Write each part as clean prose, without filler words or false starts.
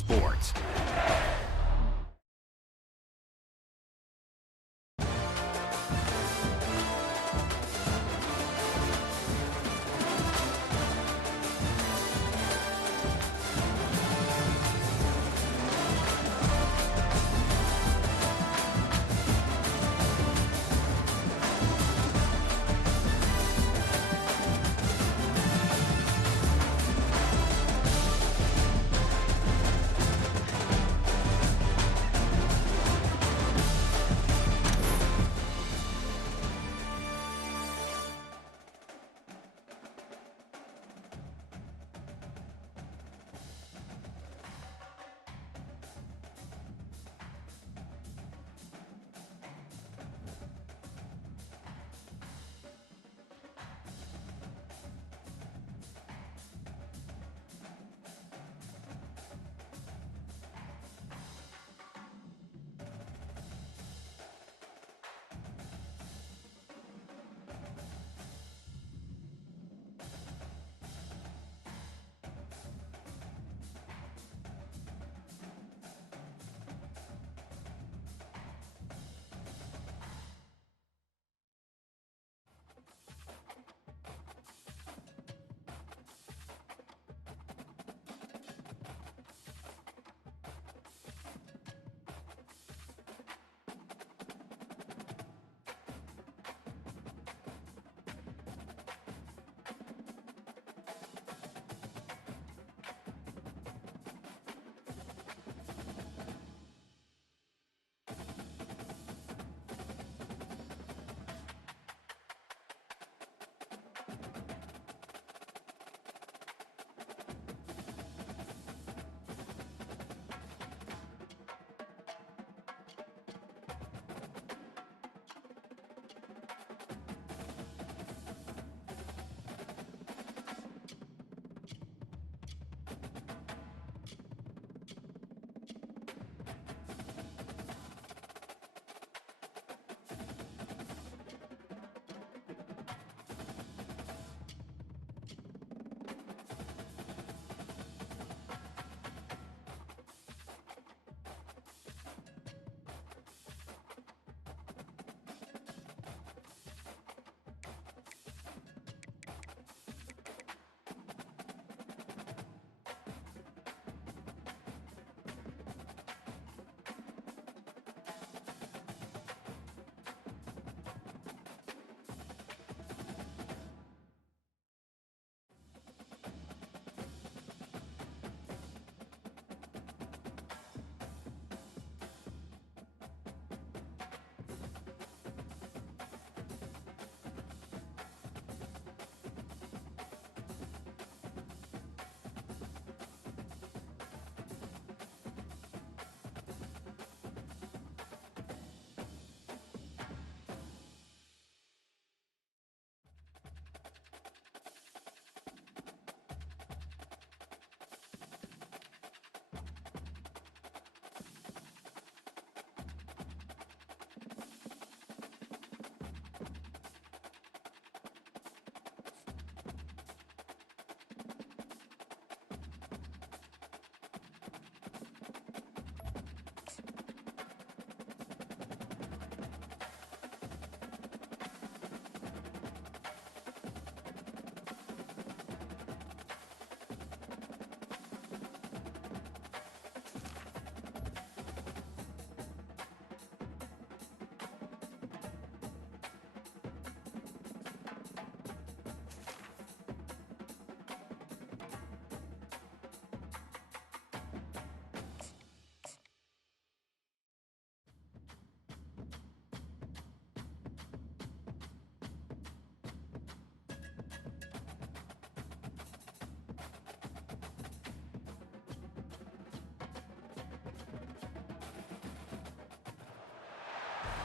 sports.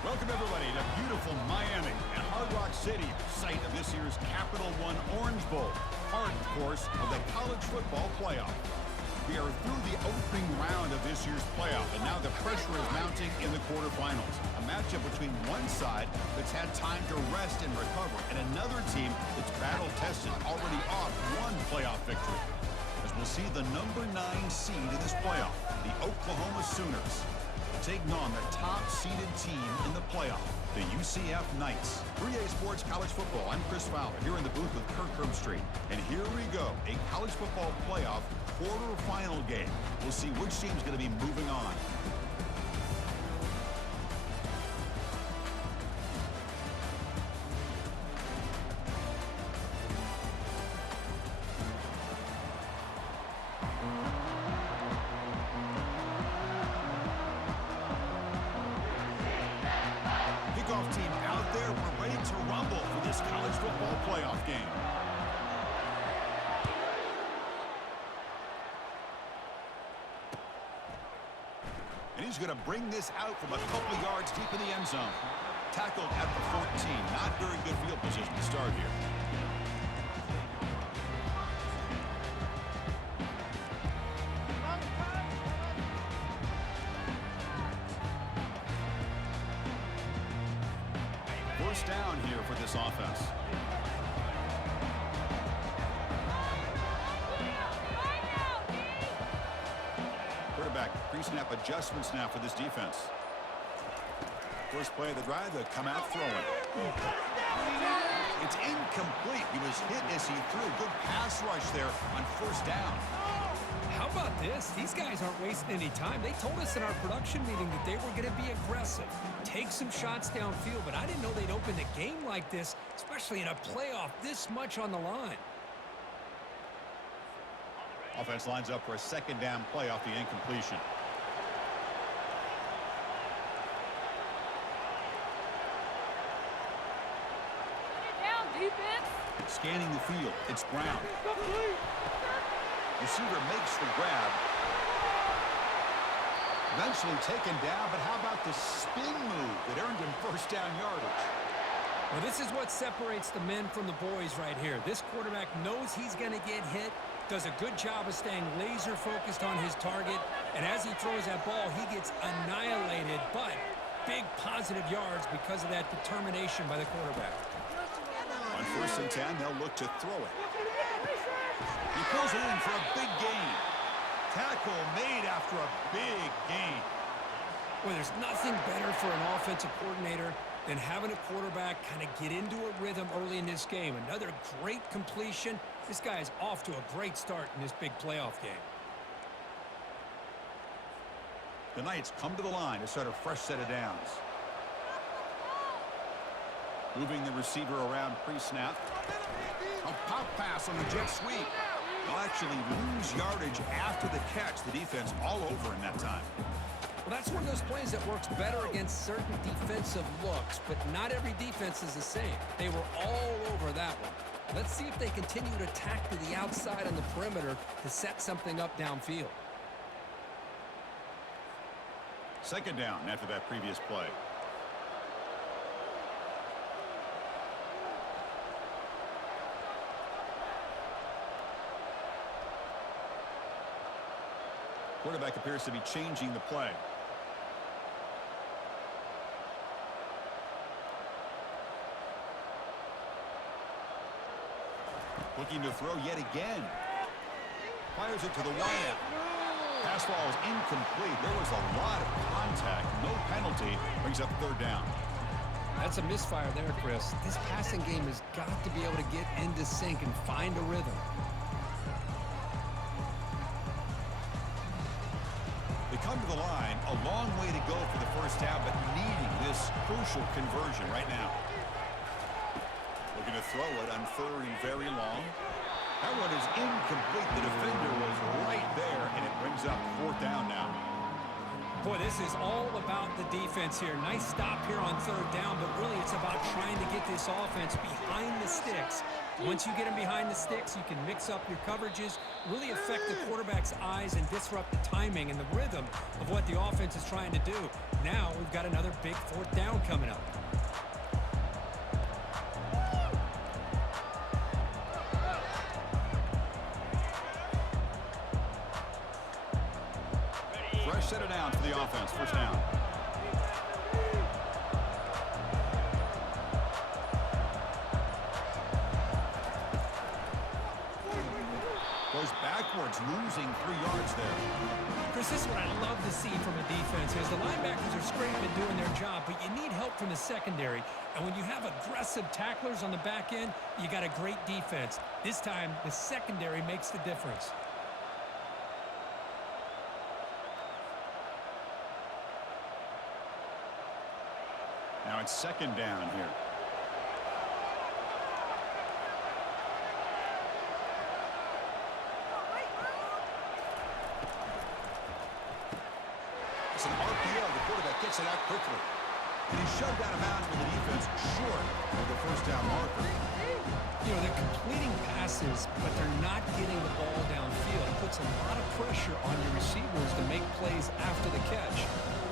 Welcome, everybody, to beautiful Miami and Hard Rock City, site of this year's Capital One Orange Bowl, part, of course, of the college football playoff. We are through the opening round of this year's playoff, and now the pressure is mounting in the quarterfinals. A matchup between one side that's had time to rest and recover, and another team that's battle-tested, already off one playoff victory. As will see the number 9 seed in this playoff, the Oklahoma Sooners, taking on the top-seeded team in the playoff, the UCF Knights. 3A Sports College Football, I'm Chris Fowler, here in the booth with Kirk Herbstreit. And here we go, a college football playoff quarterfinal game. We'll see which team's going to be moving on. Kickoff team out there. We're ready to rumble for this college football playoff game. And he's going to bring this out from a couple yards deep in the end zone. Tackled at the 14. Not very good field position to start here. First down here for this offense. Quarterback pre-snap adjustments now for this defense. First play of the drive, they come out throwing. It's incomplete. He was hit as he threw. Good pass rush there on first down. How about this? These guys aren't wasting any time. They told us in our production meeting that they were going to be aggressive, take some shots downfield, but I didn't know they'd open the game like this, especially in a playoff this much on the line. Offense lines up for a second down play off the incompletion. Get down, defense. Scanning the field, it's Brown. Receiver makes the grab. Eventually taken down, but how about the spin move that earned him first down yardage? Well, this is what separates the men from the boys right here. This quarterback knows he's going to get hit, does a good job of staying laser focused on his target, and as he throws that ball, he gets annihilated, but big positive yards because of that determination by the quarterback. On 1st and 10, they'll look to throw it. He pulls it in for a big gain. Tackle made after a big gain. Well, there's nothing better for an offensive coordinator than having a quarterback kind of get into a rhythm early in this game. Another great completion. This guy is off to a great start in this big playoff game. The Knights come to the line to start a fresh set of downs. Moving the receiver around pre-snap. A pop pass on the jet sweep. They'll actually lose yardage after the catch. The defense all over in that time. Well, that's one of those plays that works better against certain defensive looks, but not every defense is the same. They were all over that one. Let's see if they continue to tack to the outside on the perimeter to set something up downfield. Second down after that previous play. Quarterback appears to be changing the play. Looking to throw yet again. Fires it to the wideout. Pass ball is incomplete. There was a lot of contact. No penalty. Brings up third down. That's a misfire there, Chris. This passing game has got to be able to get into sync and find a rhythm. They come to the line, a long way to go for the first down, but needing this crucial conversion right now. Looking to throw it on third and very long. That one is incomplete. The defender was right there, and it brings up fourth down now. Boy, this is all about the defense here. Nice stop here on third down, but really it's about trying to get this offense behind the sticks. Once you get them behind the sticks, you can mix up your coverages, really affect the quarterback's eyes and disrupt the timing and the rhythm of what the offense is trying to do. Now we've got another big fourth down coming up. Fresh set of downs for the offense. First down. Goes backwards, losing 3 yards there. Chris, this is what I love to see from a defense is the linebackers are scraping doing their job, but you need help from the secondary. And when you have aggressive tacklers on the back end, you got a great defense. This time, the secondary makes the difference. Now it's 2nd down here. It's an RPO. The quarterback gets it out quickly. And he's shoved out of bounds with the defense short of the 1st down marker. You know, they're completing passes, but they're not getting the ball downfield. It puts a lot of pressure on your receivers to make plays after the catch.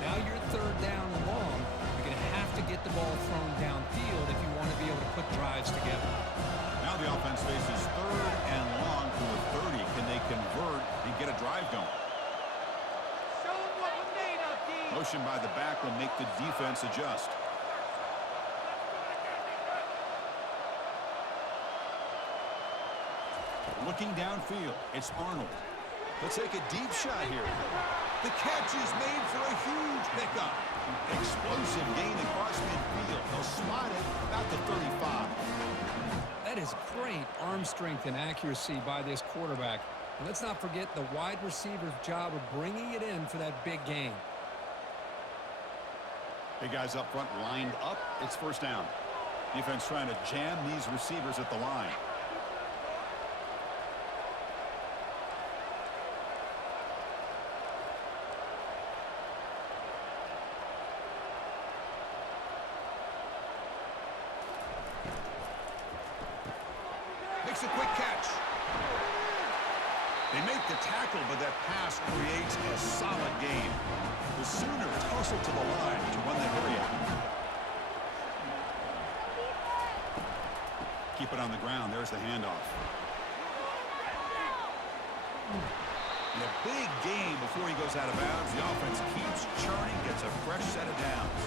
Now you're 3rd down and long. You're going to have to get the ball thrown downfield if you want to be able to put drives together. Now the offense faces 3rd and long from the 30. Can they convert and get a drive going? Motion by the back will make the defense adjust. Looking downfield, it's Arnold. He'll take a deep shot here. The catch is made for a huge pickup. Explosive gain across midfield. They'll spot it about the 35. That is great arm strength and accuracy by this quarterback. And let's not forget the wide receiver's job of bringing it in for that big gain. Big guys up front lined up. It's 1st down. Defense trying to jam these receivers at the line. Makes a quick catch. They make the tackle, but that pass creates a solid gain. The Sooners hustle to the line to run the hurry up. Keep it on the ground. There's the handoff. And a big gain before he goes out of bounds. The offense keeps churning, gets a fresh set of downs.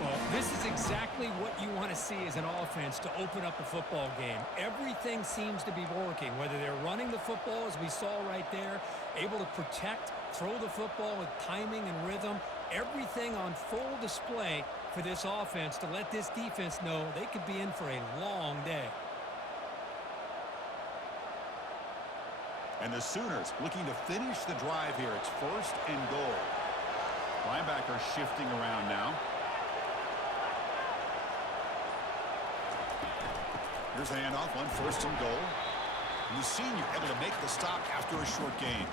Well, this is exactly what you want to see as an offense to open up a football game. Everything seems to be working, whether they're running the football, as we saw right there, able to protect, throw the football with timing and rhythm, everything on full display for this offense to let this defense know they could be in for a long day. And the Sooners looking to finish the drive here. It's 1st and goal. Linebacker shifting around now. Here's the handoff on 1st and goal. And the senior able to make the stop after a short gain.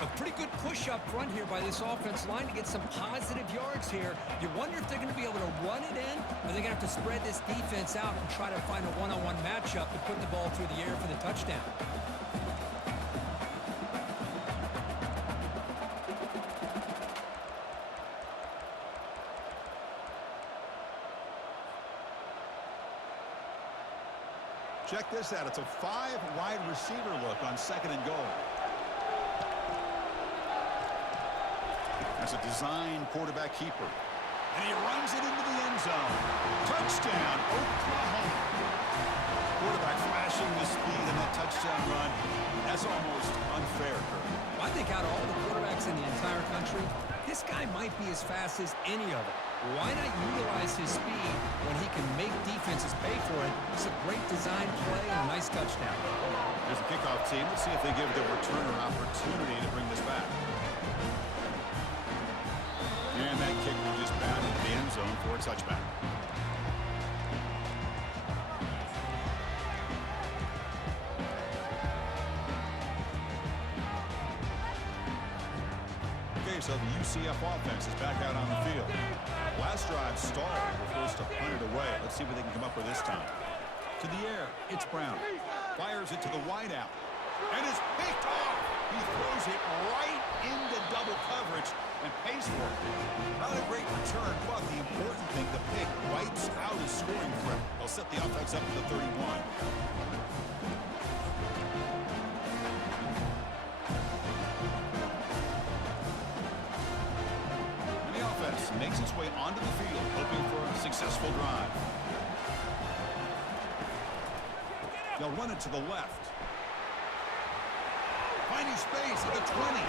A pretty good push up front here by this offense line to get some positive yards here. You wonder if they're going to be able to run it in, or they're going to have to spread this defense out and try to find a one-on-one matchup and put the ball through the air for the touchdown. Check this out. It's a 5-wide receiver look on 2nd and goal. That's a design quarterback keeper. And he runs it into the end zone. Touchdown, Oklahoma. Quarterback flashing the speed in that touchdown run. That's almost unfair, Kurt. I think out of all the quarterbacks in the entire country, this guy might be as fast as any of them. Why not utilize his speed when he can make defenses pay for it? It's a great design play and a nice touchdown. There's a kickoff team. Let's see if they give the returner opportunity to bring this back. And that kick will just bound into the end zone for a touchback. Okay, so the UCF offense is back out on the field. Last drive stalled. We're forced to punt it away. Let's see what they can come up with this time. To the air, it's Brown. Fires it to the wideout. And it's picked off. He throws it right into double coverage and pays for it. Not a great return, but the important thing, the pick wipes out his scoring threat. They'll set the offense up to the 31. Makes its way onto the field, hoping for a successful drive. They'll run it to the left. Finding space at the 20.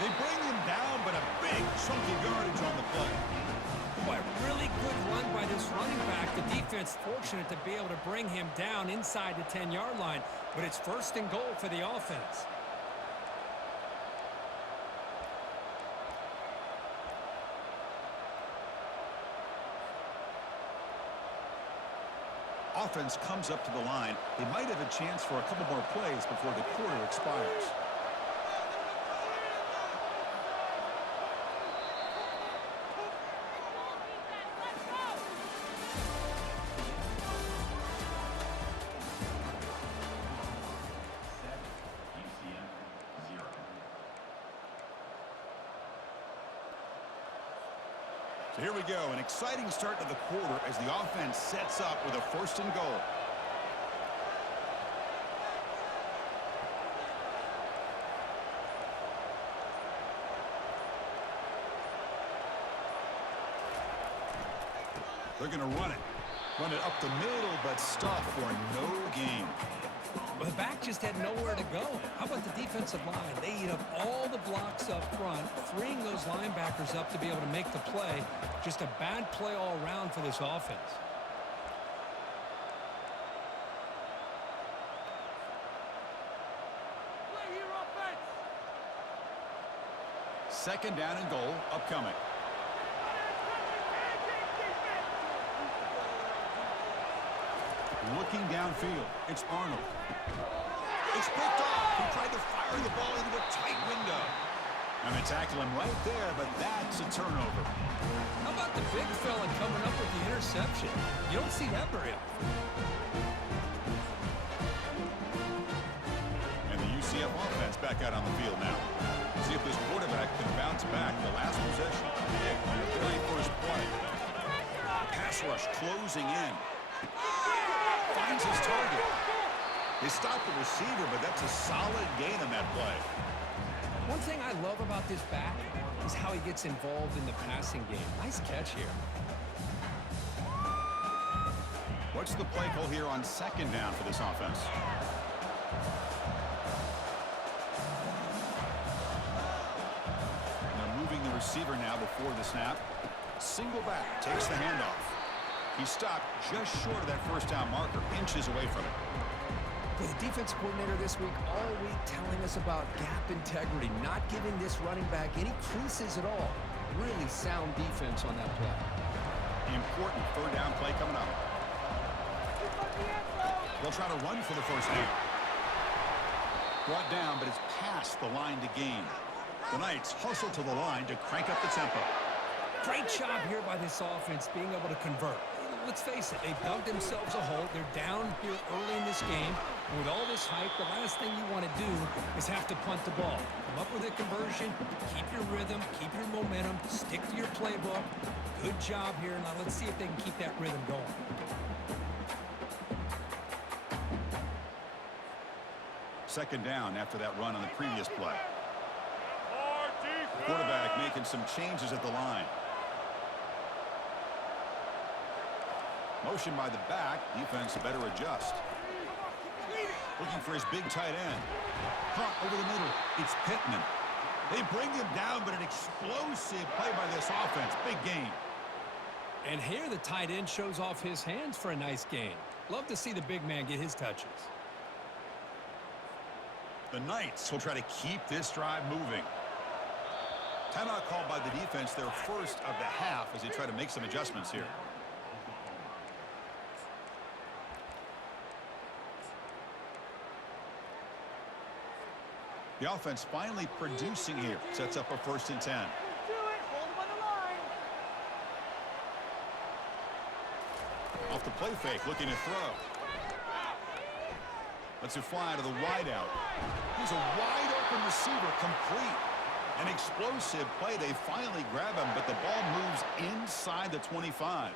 They bring him down, but a big chunk of yardage on the play. Boy, really good run by this running back. The defense fortunate to be able to bring him down inside the 10-yard line, but it's 1st and goal for the offense. Offense comes up to the line. They might have a chance for a couple more plays before the quarter expires. So here we go, an exciting start to the quarter as the offense sets up with a 1st and goal. They're going to run it. Run it up the middle, but stop for no gain. Well, the back just had nowhere to go. How about the defensive line? They eat up all the blocks up front, freeing those linebackers up to be able to make the play. Just a bad play all around for this offense. Second down and goal upcoming. Looking downfield, it's Arnold. It's picked off. He tried to fire the ball into a tight window. And they tackle him right there, but that's a turnover. How about the big fella coming up with the interception? You don't see that very often. And the UCF offense back out on the field now. See if this quarterback can bounce back. The last possession, big on the very first play. Pass rush closing in. Finds his target. They stop the receiver, but that's a solid gain on that play. One thing I love about this back is how he gets involved in the passing game. Nice catch here. What's the play call here on 2nd down for this offense? Now moving the receiver now before the snap. Single back, takes the handoff. He stopped just short of that 1st down marker, inches away from it. The defense coordinator this week all week telling us about gap integrity, not giving this running back any creases at all. Really sound defense on that play. Important 3rd down play coming up. They'll try to run for the 1st down. Brought down, but it's past the line to gain. The Knights hustle to the line to crank up the tempo. Great job here by this offense being able to convert. Let's face it, they dug themselves a hole. They're down here early in this game. And with all this hype, the last thing you want to do is have to punt the ball. Come up with a conversion, keep your rhythm, keep your momentum, stick to your playbook. Good job here. Now let's see if they can keep that rhythm going. Second down after that run on the previous play. Quarterback making some changes at the line. Motion by the back. Defense better adjust. Looking for his big tight end. Caught over the middle. It's Pittman. They bring him down, but an explosive play by this offense. Big gain. And here the tight end shows off his hands for a nice gain. Love to see the big man get his touches. The Knights will try to keep this drive moving. Timeout called by the defense, their 1st of the half, as they try to make some adjustments here. The offense finally producing here. Sets up a 1st and 10. Off the play fake, looking to throw. Lets it fly to the wideout. He's a wide open receiver, complete. An explosive play. They finally grab him, but the ball moves inside the 25.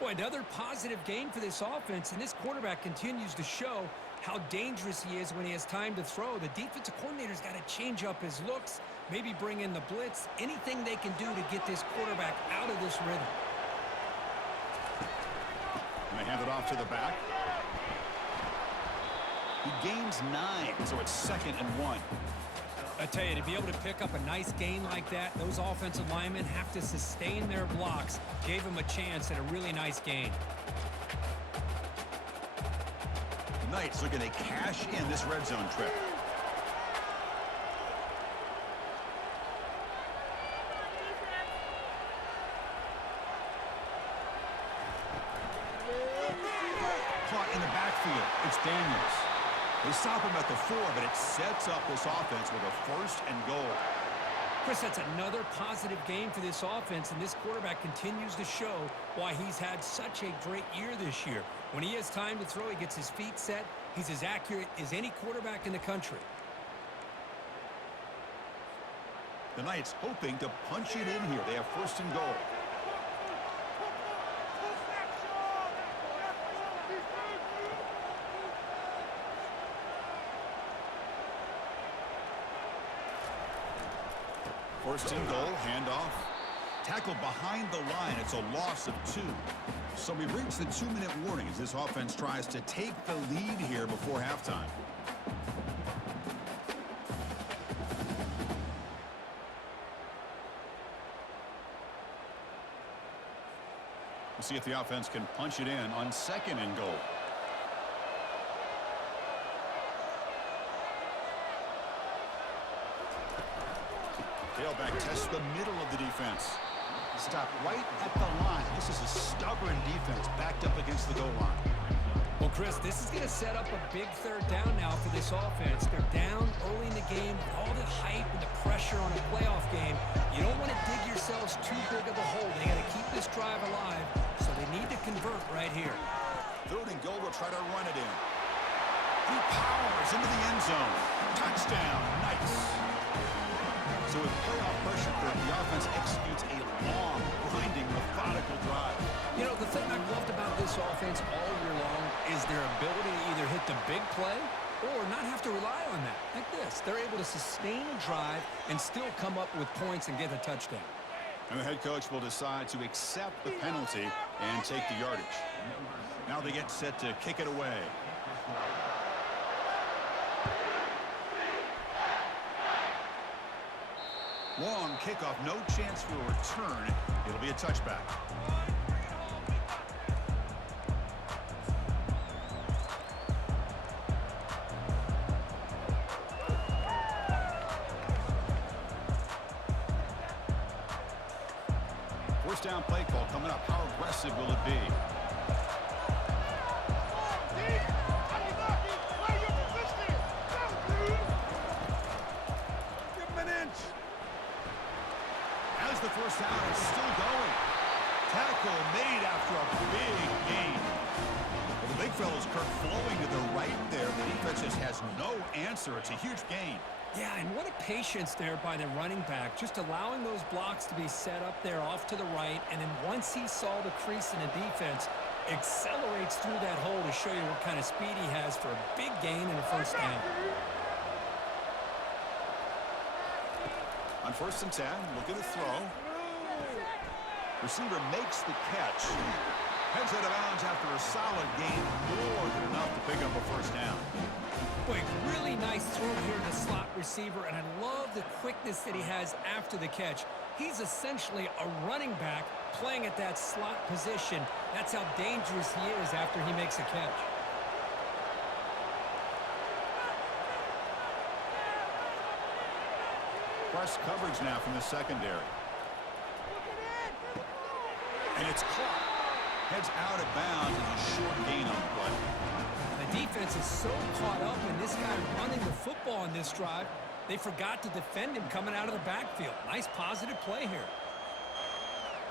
Boy, another positive game for this offense, and this quarterback continues to show how dangerous he is when he has time to throw. The defensive coordinator's got to change up his looks, maybe bring in the blitz, anything they can do to get this quarterback out of this rhythm. And they hand it off to the back. He gains 9, so it's 2nd and 1. I tell you, to be able to pick up a nice gain like that, those offensive linemen have to sustain their blocks. Gave him a chance at a really nice gain. The Knights looking to cash in this red zone trip. Caught in the backfield. It's Daniels. They stop him at the 4, but it sets up this offense with a 1st and goal. Chris, that's another positive game for this offense, and this quarterback continues to show why he's had such a great year this year. When he has time to throw, he gets his feet set. He's as accurate as any quarterback in the country. The Knights hoping to punch it in here. They have 1st and goal. First and goal, handoff. Tackle behind the line. It's a loss of 2. So we reach the 2-minute warning as this offense tries to take the lead here before halftime. We'll see if the offense can punch it in on 2nd and goal. Tailback tests the middle of the defense. Stop right at the line. This is a stubborn defense backed up against the goal line. Well, Chris, this is going to set up a big 3rd down now for this offense. They're down early in the game with all the hype and the pressure on a playoff game. You don't want to dig yourselves too big of a hole. They got to keep this drive alive, so they need to convert right here. 3rd and goal, will try to run it in. He powers into the end zone. Touchdown, Knights. So with playoff pressure, the offense executes a long, grinding, methodical drive. You know, the thing I've loved about this offense all year long is their ability to either hit the big play or not have to rely on that. Like this. They're able to sustain a drive and still come up with points and get a touchdown. And the head coach will decide to accept the penalty and take the yardage. Now they get set to kick it away. Long kickoff, no chance for a return. It'll be a touchback. First down play call coming up. How aggressive will it be? The first down is still going. Tackle made after a big gain. Well, the big fella's Kirk flowing to the right there. The defense just has no answer. It's a huge gain. Yeah, and what a patience there by the running back, just allowing those blocks to be set up there off to the right, and then once he saw the crease in the defense, accelerates through that hole to show you what kind of speed he has for a big gain and a first down. On 1st and 10, look at the throw. Receiver makes the catch. Heads out of bounds after a solid gain, more than enough to pick up a first down. Boy, really nice throw here to the slot receiver, and I love the quickness that he has after the catch. He's essentially a running back playing at that slot position. That's how dangerous he is after he makes a catch. Press coverage now from the secondary. And it's caught. Heads out of bounds as a short gain on the play. The defense is so caught up in this guy running the football on this drive, they forgot to defend him coming out of the backfield. Nice positive play here.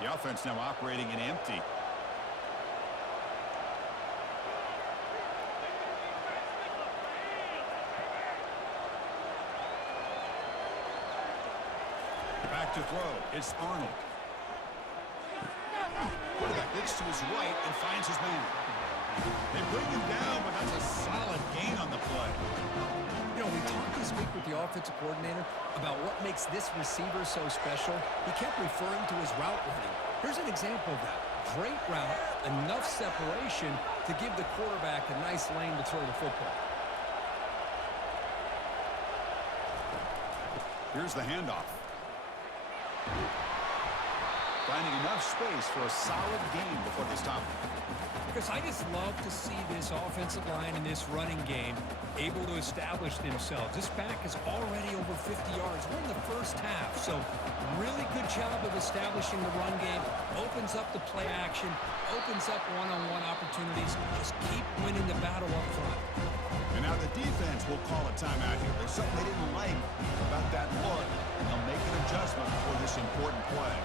The offense now operating in empty. Back to throw. It's Arnold. Quarterback looks to his right and finds his man. They bring him down, but that's a solid gain on the play. You know, we talked this week with the offensive coordinator about what makes this receiver so special. He kept referring to his route running. Here's an example of that. Great route, enough separation to give the quarterback a nice lane to throw the football. Here's the handoff. Finding enough space for a solid gain before they stop. Because I just love to see this offensive line in this running game able to establish themselves. This back is already over 50 yards. We're in the first half, so really good job of establishing the run game. Opens up the play action, opens up one-on-one opportunities. Just keep winning the battle up front. And now the defense will call a timeout here. There's something they didn't like about that look, and they'll make an adjustment for this important play.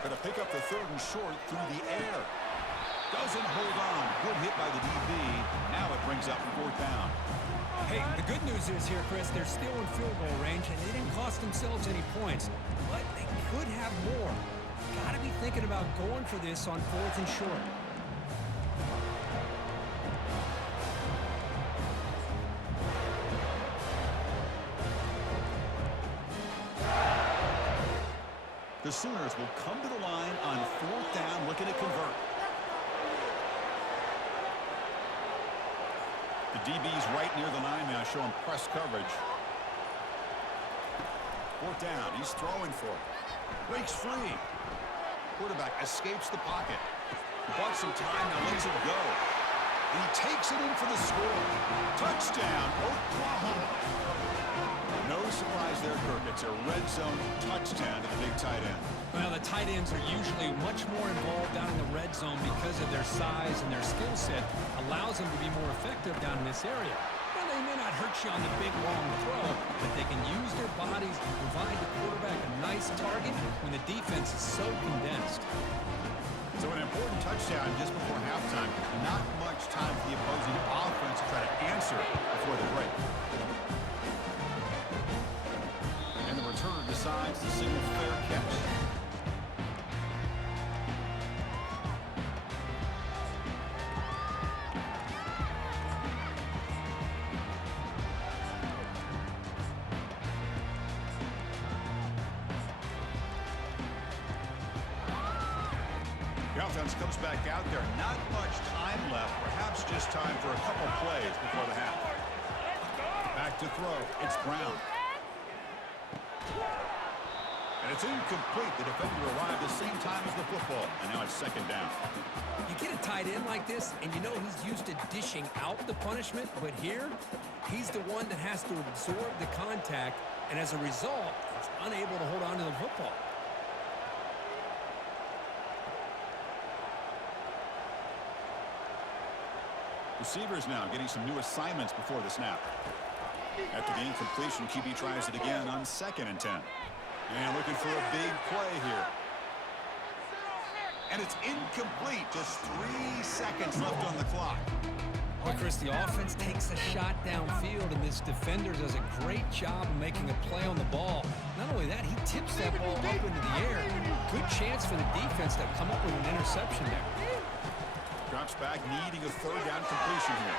Going to pick up the 3rd and short through the air. Doesn't hold on. Good hit by the DB. Now it brings up 4th down. Hey, the good news is here, Chris, they're still in field goal range, and they didn't cost themselves any points, but they could have more. Got to be thinking about going for this on 4th and short. The Sooners will come to the line on 4th down, looking to convert. The DB's right near the line now, showing press coverage. 4th down, he's throwing for it. Breaks free. Quarterback escapes the pocket. He bought some time, now lets it go. And he takes it in for the score. Touchdown, Oklahoma. No surprise there, Kirk. It's a red zone touchdown to the big tight end. Well, the tight ends are usually much more involved down in the red zone because of their size and their skill set allows them to be more effective down in this area. Well, they may not hurt you on the big, long throw, but they can use their bodies to provide the quarterback a nice target when the defense is so condensed. So an important touchdown just before halftime. Not much time for the opposing offense to try to answer before the break. And the returner decides to signal fair catch. The offense comes back out there. Not much time left. Perhaps just time for a couple plays before the half. Back to throw. It's Brown. And it's incomplete. The defender arrived the same time as the football. And now it's 2nd down. You get a tight end like this, and you know he's used to dishing out the punishment, but here, he's the one that has to absorb the contact, and as a result, he's unable to hold on to the football. Receivers now getting some new assignments before the snap. After the incompletion, QB tries it again on 2nd and 10. And looking for a big play here. And it's incomplete. Just 3 seconds left on the clock. Well, Chris, the offense takes a shot downfield, and this defender does a great job of making a play on the ball. Not only that, he tips that ball up into the air. Good chance for the defense to come up with an interception there. Drops back, needing a 3rd down completion here.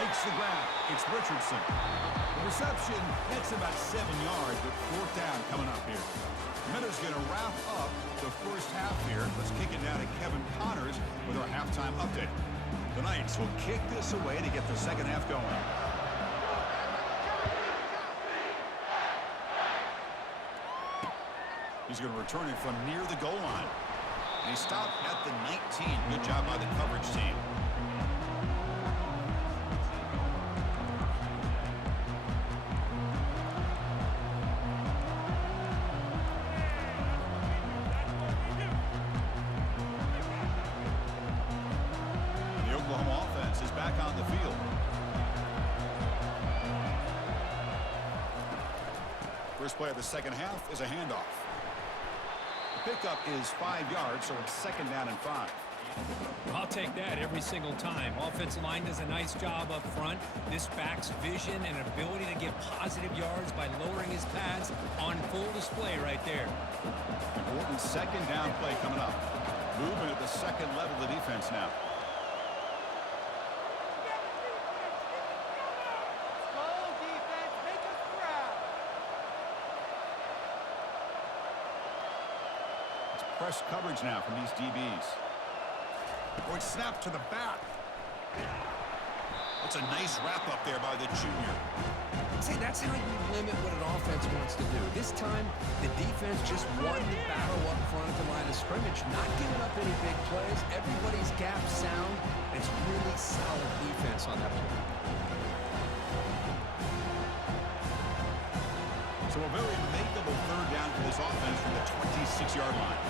Makes the grab. It's Richardson. The reception, that's about 7 yards, but 4th down coming up here. Minuta's going to wrap up the first half here. Let's kick it now to Kevin Connors with our halftime update. The Knights will kick this away to get the second half going. He's going to return it from near the goal line. And he stopped at the 19. Good job by the coverage team. The Oklahoma offense is back on the field. First play of the second half is a handoff. Pickup is 5 yards, so it's 2nd down and 5. I'll take that every single time. Offensive line does a nice job up front. This back's vision and ability to get positive yards by lowering his pads on full display right there. Important 2nd down play coming up. Movement at the 2nd level of the defense now. Press coverage now from these DBs. Oh, it's snapped to the back. A That's a nice wrap-up there by the junior. See, that's how you limit what an offense wants to do. This time, the defense just won the battle up front at the line of scrimmage, not giving up any big plays. Everybody's gap sound. It's really solid defense on that play. So a very makeable third down for this offense from the 26-yard line.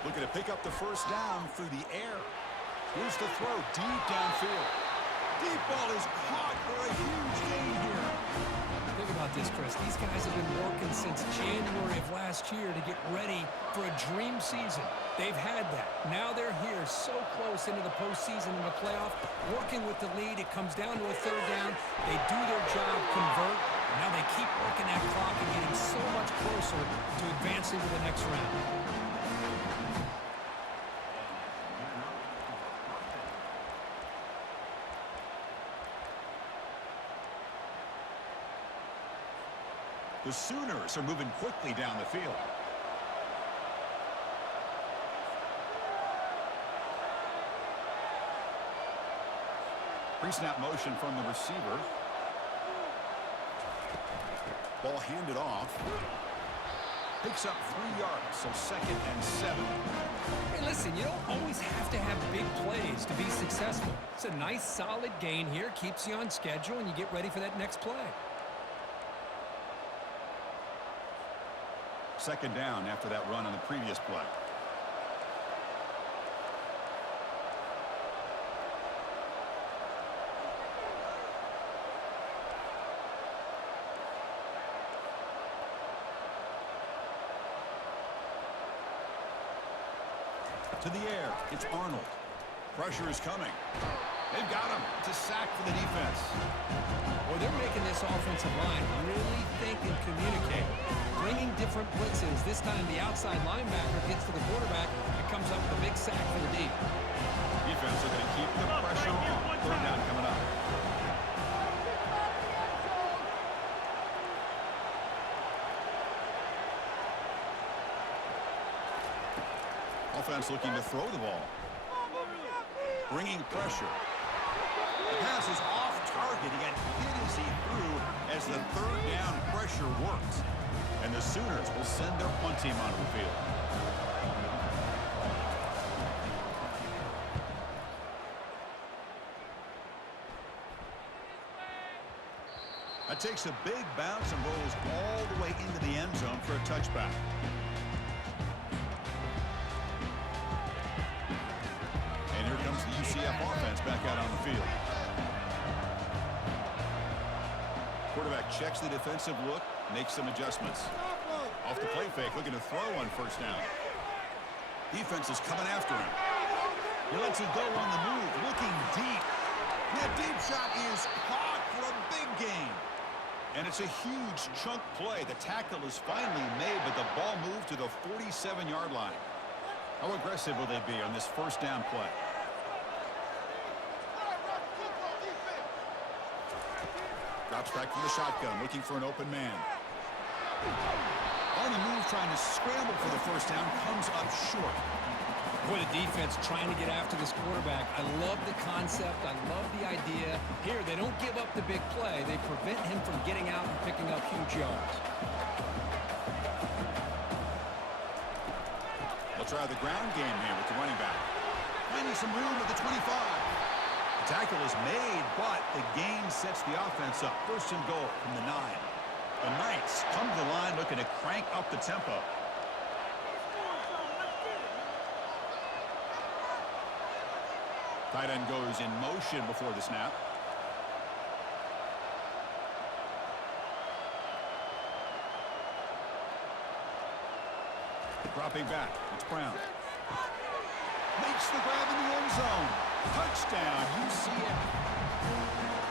Looking to pick up the first down through the air. Here's the throw deep downfield. Deep ball is caught for a huge gain here. Think about this, Chris. These guys have been working since January of last year to get ready for a dream season. They've had that. Now they're here so close into the postseason and the playoff, working with the lead. It comes down to a third down. They do their job, convert. Now they keep working that clock and getting so much closer to advancing to the next round. The Sooners are moving quickly down the field. Pre-snap motion from the receiver. Ball handed off. Picks up 3 yards, so 2nd and 7. Hey, listen, you don't always have to have big plays to be successful. It's a nice, solid gain here. Keeps you on schedule, and you get ready for that next play. 2nd down after that run on the previous play. To the air, it's Arnold. Pressure is coming. They've got him. It's a sack for the defense. Well, they're making this offensive line really think and communicate. Bringing different blitzes. This time the outside linebacker gets to the quarterback and comes up with a big sack for the D. Defense looking to keep the pressure on. Third down coming up. Offense looking to throw the ball. Bringing pressure. The pass is off target. He got hit as he threw as the third down pressure worked. And the Sooners will send their punt team onto the field. That takes a big bounce and rolls all the way into the end zone for a touchback. And here comes the UCF offense back out on the field. Quarterback checks the defensive look, makes some adjustments. Off the play fake, looking to throw on first down. Defense is coming after him. He lets it go on the move, looking deep. That deep shot is caught for a big gain. And it's a huge chunk play. The tackle is finally made, but the ball moved to the 47-yard line. How aggressive will they be on this first down play? Drops back from the shotgun, looking for an open man. On the move, trying to scramble for the first down, comes up short. Boy, the defense trying to get after this quarterback. I love the concept. I love the idea. Here, they don't give up the big play. They prevent him from getting out and picking up huge yards. They'll try the ground game here with the running back. Finding some room at the 25. The tackle is made, but the gain sets the offense up. First and goal from the 9. The Knights come to the line looking to crank up the tempo. Tight end goes in motion before the snap. Dropping back, it's Brown. Makes the grab in the end zone. Touchdown, UCF.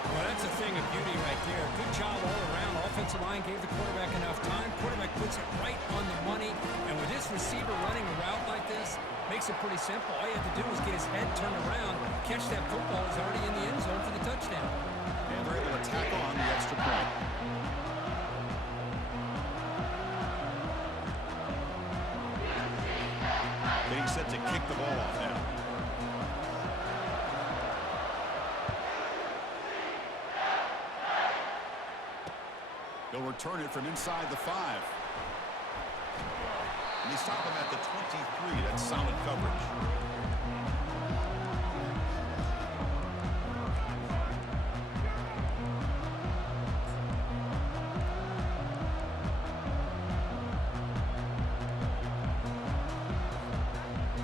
Well, that's a thing of beauty right there. Good job all around. Offensive line gave the quarterback enough time. Quarterback puts it right on the money. And with this receiver running a route like this, makes it pretty simple. All you have to do is get his head turned around, catch that football. He's already in the end zone for the touchdown. And they're able to tack on the extra point. Getting set to kick the ball off now. They'll return it from inside the 5. And they stop him at the 23. That's solid coverage.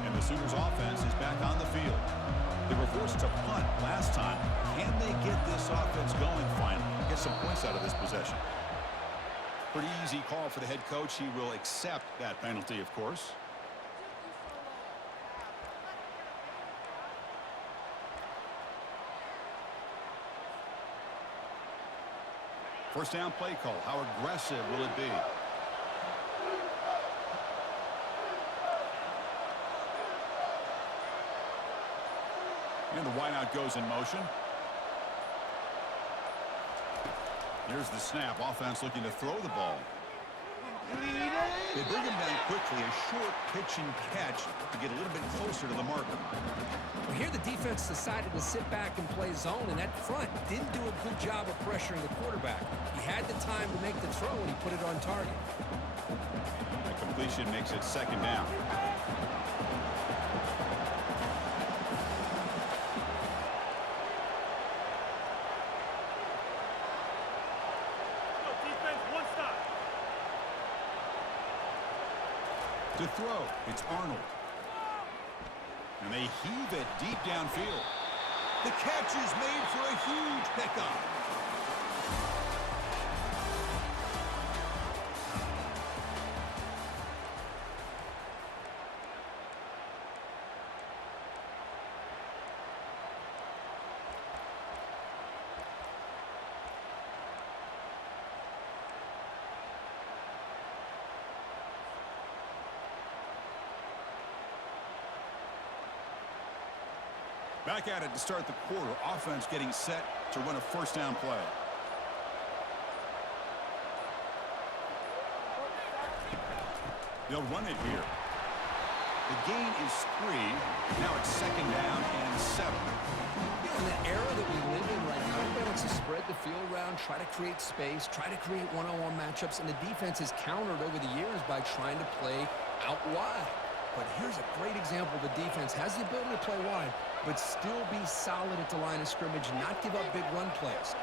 And the Sooners offense is back on the field. They were forced to punt last time. Can they get this offense going finally? Get some points out of this possession. Pretty easy call for the head coach. He will accept that penalty, of course. First down play call. How aggressive will it be? And the wideout goes in motion. Here's the snap. Offense looking to throw the ball. They bring him down quickly. A short pitch and catch to get a little bit closer to the marker. Well, here the defense decided to sit back and play zone, and that front didn't do a good job of pressuring the quarterback. He had the time to make the throw, and he put it on target. The completion makes it second down. To throw, it's Arnold. And they heave it deep downfield. The catch is made for a huge pickup. Back at it to start the quarter. Offense getting set to run a first down play. They'll run it here. The gain is 3. Now it's second down and 7. In the era that we live in right now, everybody wants to spread the field around, try to create space, try to create one-on-one matchups, and the defense has countered over the years by trying to play out wide. But here's a great example. The defense has the ability to play wide, but still be solid at the line of scrimmage, not give up big run plays.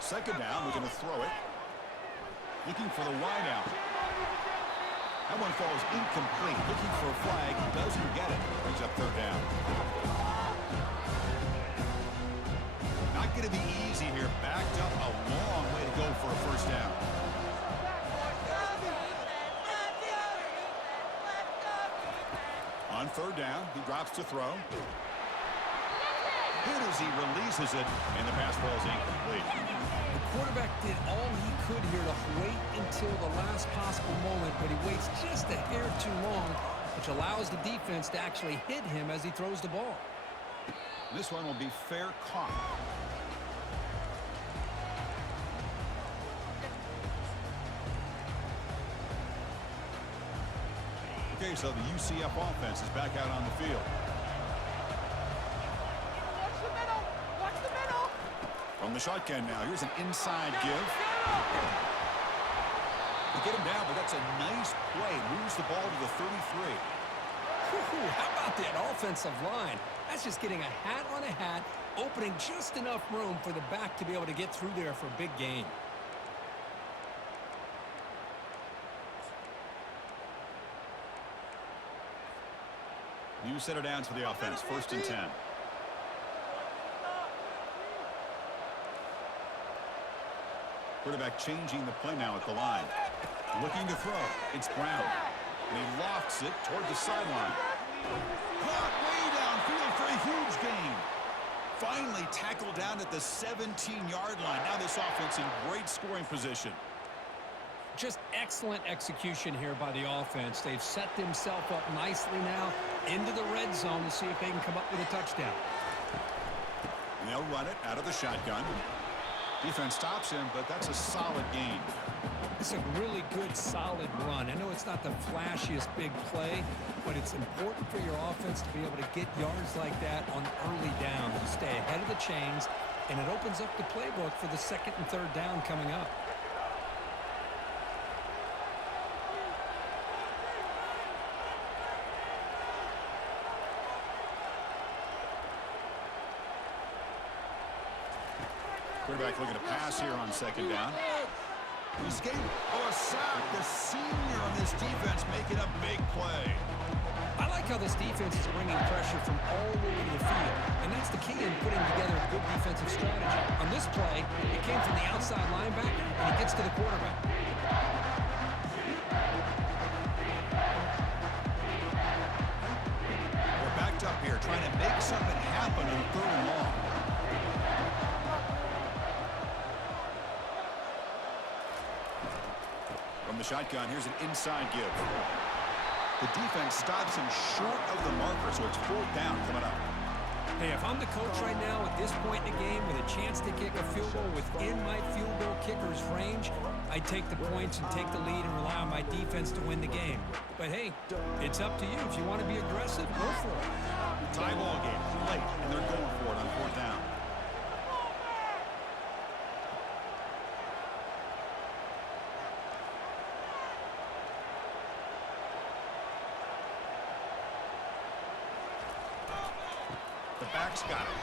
Second down, we're going to throw it. Looking for the wide out. That one falls incomplete. Looking for a flag. Doesn't get it. Brings up third down. Not going to be easy here. Backed up a long way to go for a first down. On third down, he drops to throw. Hit as he releases it, and the pass falls incomplete. The quarterback did all he could here to wait until the last possible moment, but he waits just a hair too long, which allows the defense to actually hit him as he throws the ball. This one will be fair caught. Okay, so the UCF offense is back out on the field. Watch the middle. Watch the middle. From the shotgun now, here's an inside give. They get him down, but that's a nice play. Moves the ball to the 33. How about that offensive line? That's just getting a hat on a hat, opening just enough room for the back to be able to get through there for a big gain. You set it down to the offense. First and 10. Quarterback changing the play now at the line. Looking to throw. It's Brown. And he lofts it toward the sideline. Caught way downfield for a huge gain. Finally tackled down at the 17-yard line. Now this offense in great scoring position. Just excellent execution here by the offense. They've set themselves up nicely now into the red zone to see if they can come up with a touchdown. And they'll run it out of the shotgun. Defense stops him, but that's a solid gain. It's a really good, solid run. I know it's not the flashiest big play, but it's important for your offense to be able to get yards like that on early down. You stay ahead of the chains, and it opens up the playbook for the second and third down coming up. Quarterback looking to pass here on second down. Escape. Oh, a sack. The senior on this defense making a big play. I like how this defense is bringing pressure from all over the field, and that's the key in putting together a good defensive strategy. On this play, it came from the outside linebacker, and it gets to the quarterback. We're backed up here trying to make something happen on third and long. From the shotgun, here's an inside give. The defense stops him short of the marker, so it's fourth down coming up. Hey, if I'm the coach right now at this point in the game with a chance to kick a field goal within my field goal kicker's range, I'd take the points and take the lead and rely on my defense to win the game. But hey, it's up to you. If you want to be aggressive, go for it. Tie ball game, late, and they're going for it on fourth down. The back's got it.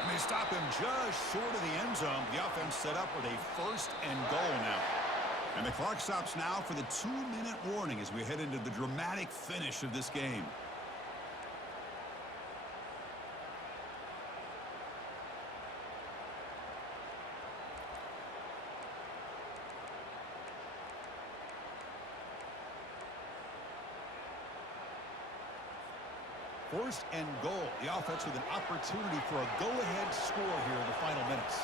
And they stop him just short of the end zone. The offense set up with a first and goal now. And the clock stops now for the 2-minute warning as we head into the dramatic finish of this game. First and goal. The offense with an opportunity for a go-ahead score here in the final minutes.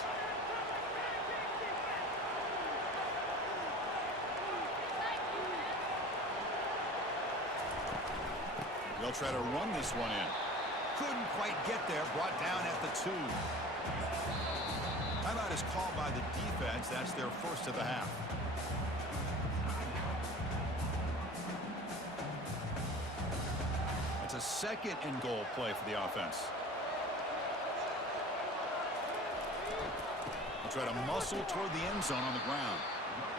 They'll try to run this one in. Couldn't quite get there. Brought down at the 2. Timeout is called by the defense. That's their first of the half. It's a second and goal play for the offense. They'll try to muscle toward the end zone on the ground.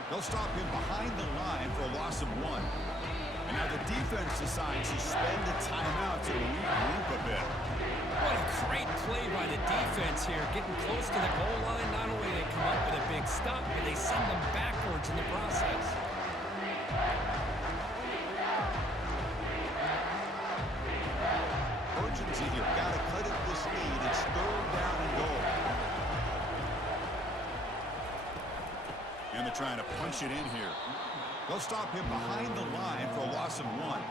They'll stop him behind the line for a loss of 1. And now the defense decides to spend a timeout to regroup a bit. What a great play by the defense here. Getting close to the goal line, not only do they come up with a big stop, but they send them backwards in the process. Urgency here. Got to cut it this lead. It's third down and goal. And they're trying to punch it in here. They'll stop him behind the line for a loss of 1.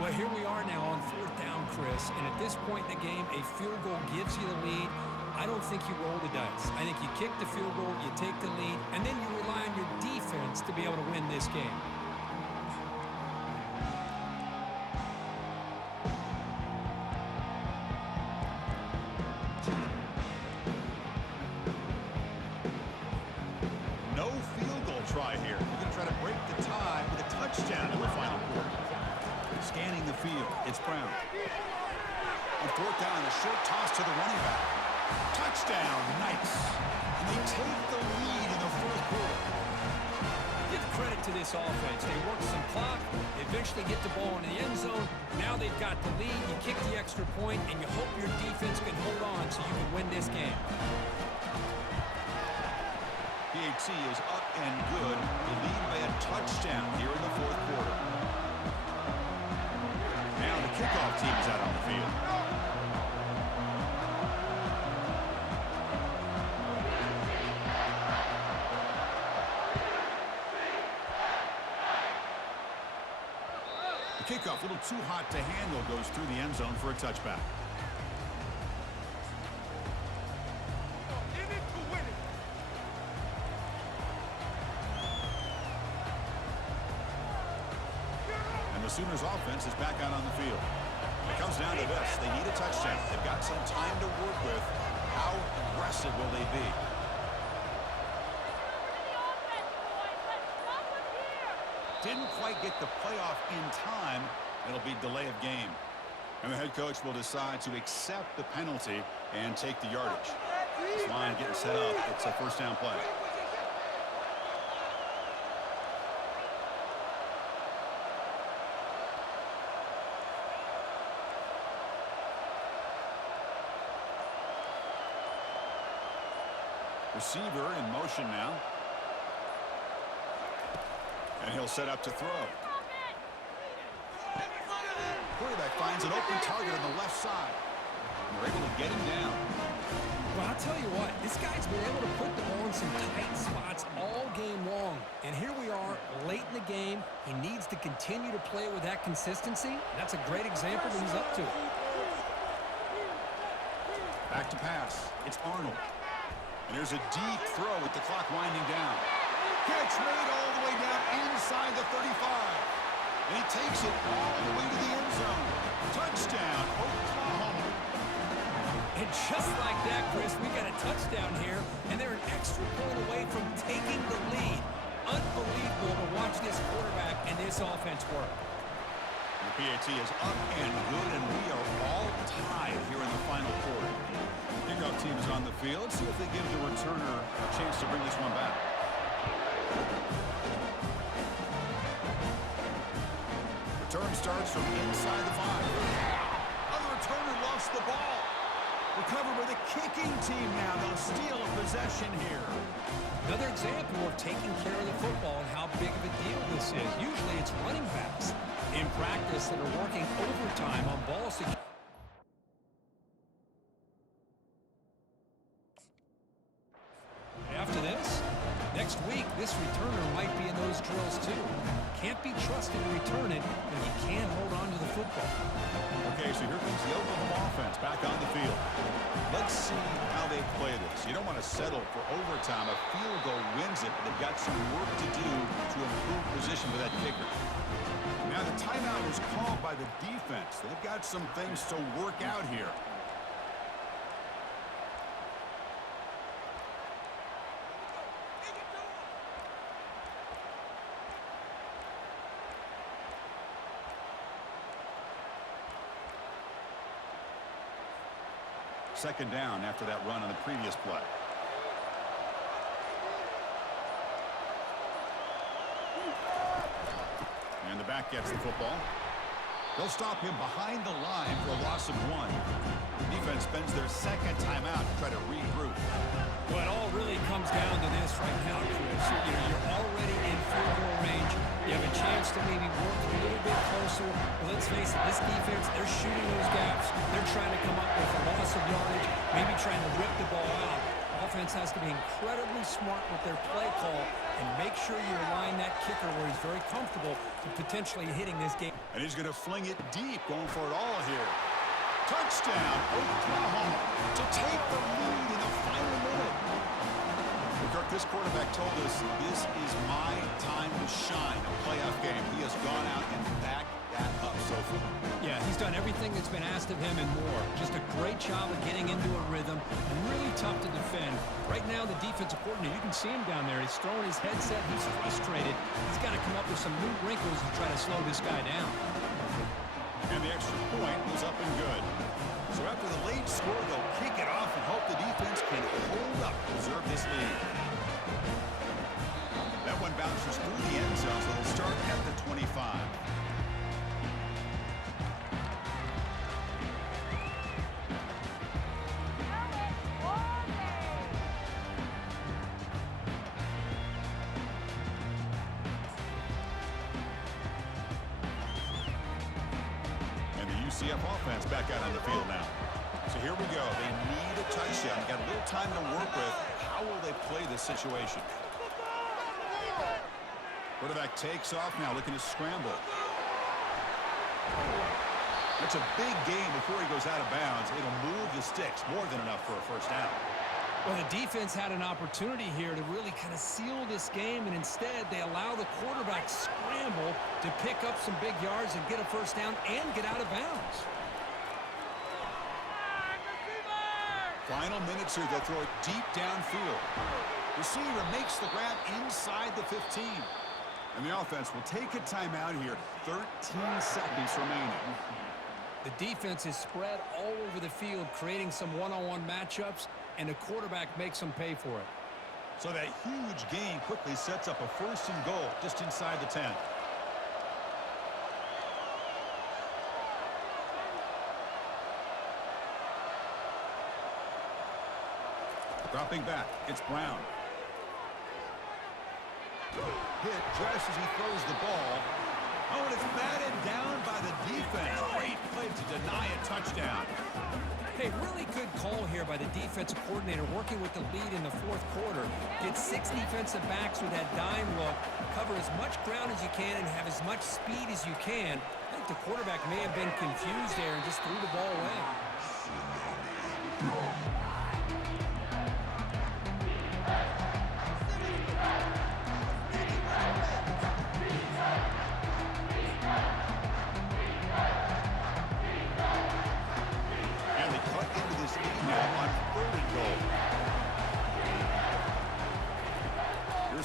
Well, here we are now on fourth down, Chris, and at this point in the game, a field goal gives you the lead. I don't think you roll the dice. I think you kick the field goal, you take the lead, and then you rely on your defense to be able to win this game. No field goal try here. They're going to try to break the tie with a touchdown in the final quarter. Scanning the field, it's Brown. On fourth down, a short toss to the running back. Touchdown, nice. And they take the lead in the fourth quarter. Give credit to this offense. They work some clock, they eventually get the ball in the end zone. Now they've got the lead, you kick the extra point, and you hope your defense can hold on so you can win this game. PAT is up and good. They lead by a touchdown here in the fourth quarter. Now the kickoff team is out on the field. kickoff, a little too hot to handle, goes through the end zone for a touchback. In it to win it. And the Sooners offense is back out on the field. It comes down to this. They need a touchdown. They've got some time to work with. How aggressive will they be? Didn't quite get the playoff in time. It'll be delay of game. And the head coach will decide to accept the penalty and take the yardage. This line getting set up. It's a first down play. Receiver in motion now. And he'll set up to throw. Quarterback finds an open target on the left side. And they're able to get him down. Well, I'll tell you what, this guy's been able to put the ball in some tight spots all game long. And here we are, late in the game. He needs to continue to play with that consistency. That's a great example that he's up to it. Back to pass. It's Arnold. And there's a deep throw with the clock winding down. Catch made all the way down inside the 35. And he takes it all the way to the end zone. Touchdown, Oklahoma. And just like that, Chris, we got a touchdown here, and they're an extra point away from taking the lead. Unbelievable to watch this quarterback and this offense work. The PAT is up and good, and we are all tied here in the final quarter. Kickoff team is on the field. See if they give the returner a chance to bring this one back. Return starts from inside the 5. Another returner lost the ball. Recovered by the kicking team now. They'll steal a possession here. Another example of taking care of the football and how big of a deal this is. Usually it's running backs in practice that are working overtime on ball security. After this, next week, this returner might be in those drills too. Can't be trusted to return it, but he can hold on to the football. Okay, so here comes the Oklahoma offense back on the field. Let's see how they play this. You don't want to settle for overtime. A field goal wins it, but they've got some work to do to improve position for that kicker. Now the timeout is called by the defense. They've got some things to work out here. Second down after that run on the previous play. And the back gets the football. They'll stop him behind the line for a loss of 1. Defense spends their second timeout to try to regroup. Well, it all really comes down to this right now, Chris. You're already in field goal range. You have a chance to maybe work a little bit closer. But let's face it, this defense, they're shooting those gaps. They're trying to come up with a loss of yardage, maybe trying to rip the ball out. Offense has to be incredibly smart with their play call and make sure you align that kicker where he's very comfortable to potentially hitting this game. And he's going to fling it deep, going for it all here. Touchdown, Oklahoma, to take the lead in the final minute. Kirk, this quarterback told us this is my time to shine, a playoff game. He has gone out and backed that up so far. Yeah, he's done everything that's been asked of him and more. Just a great job of getting into a rhythm and really tough to defend. Right now, the defensive coordinator, you can see him down there. He's throwing his headset. He's frustrated. He's got to come up with some new wrinkles to try to slow this guy down. And the extra point was up and good. So after the late score, they'll kick it off and hope the defense can hold up, preserve this lead. That one bounces through the end zone, so they'll start at the 25. UCF offense back out on the field now. So here we go. They need a touchdown. Got a little time to work with. How will they play this situation? Quarterback takes off now, looking to scramble. It's a big gain before he goes out of bounds. It'll move the sticks, more than enough for a first down. Well, the defense had an opportunity here to really kind of seal this game, and instead they allow the quarterback scramble to pick up some big yards and get a first down and get out of bounds. Final minutes here, they'll throw it deep downfield. Receiver makes the grab inside the 15. And the offense will take a timeout here. 13 seconds remaining. The defense is spread all over the field, creating some one-on-one matchups, and the quarterback makes them pay for it. So that huge gain quickly sets up a first and goal just inside the 10. Dropping back, it's Brown. Hit just as he throws the ball. Oh, and it's batted down by the defense. Great play to deny a touchdown. Hey, really good call here by the defensive coordinator working with the lead in the fourth quarter. Get 6 defensive backs with that dime look, cover as much ground as you can, and have as much speed as you can. I think the quarterback may have been confused there and just threw the ball away.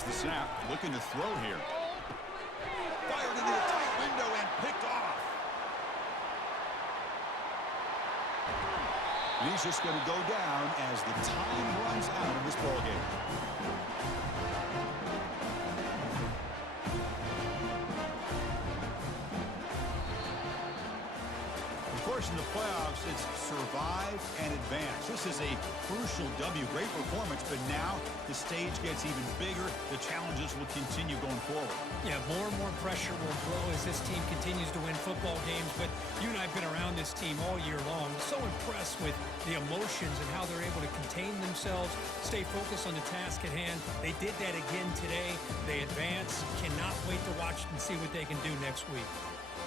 The snap, looking to throw here. Fired into a tight window and picked off. And he's just going to go down as the time runs out of this ballgame. Of course, in the playoffs, it's survive and advance. This is a crucial W. Great performance, but now the stage gets even bigger. The challenges will continue going forward. Yeah, more and more pressure will grow as this team continues to win football games, but you and I have been around this team all year long. So impressed with the emotions and how they're able to contain themselves, stay focused on the task at hand. They did that again today. They advance. Cannot wait to watch and see what they can do next week.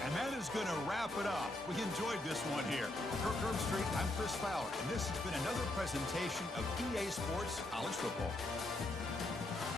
And that is going to wrap it up. We enjoyed this one here. For Kirk Herbstreit, I'm Chris Fowler, and this has been another presentation of EA Sports College Football.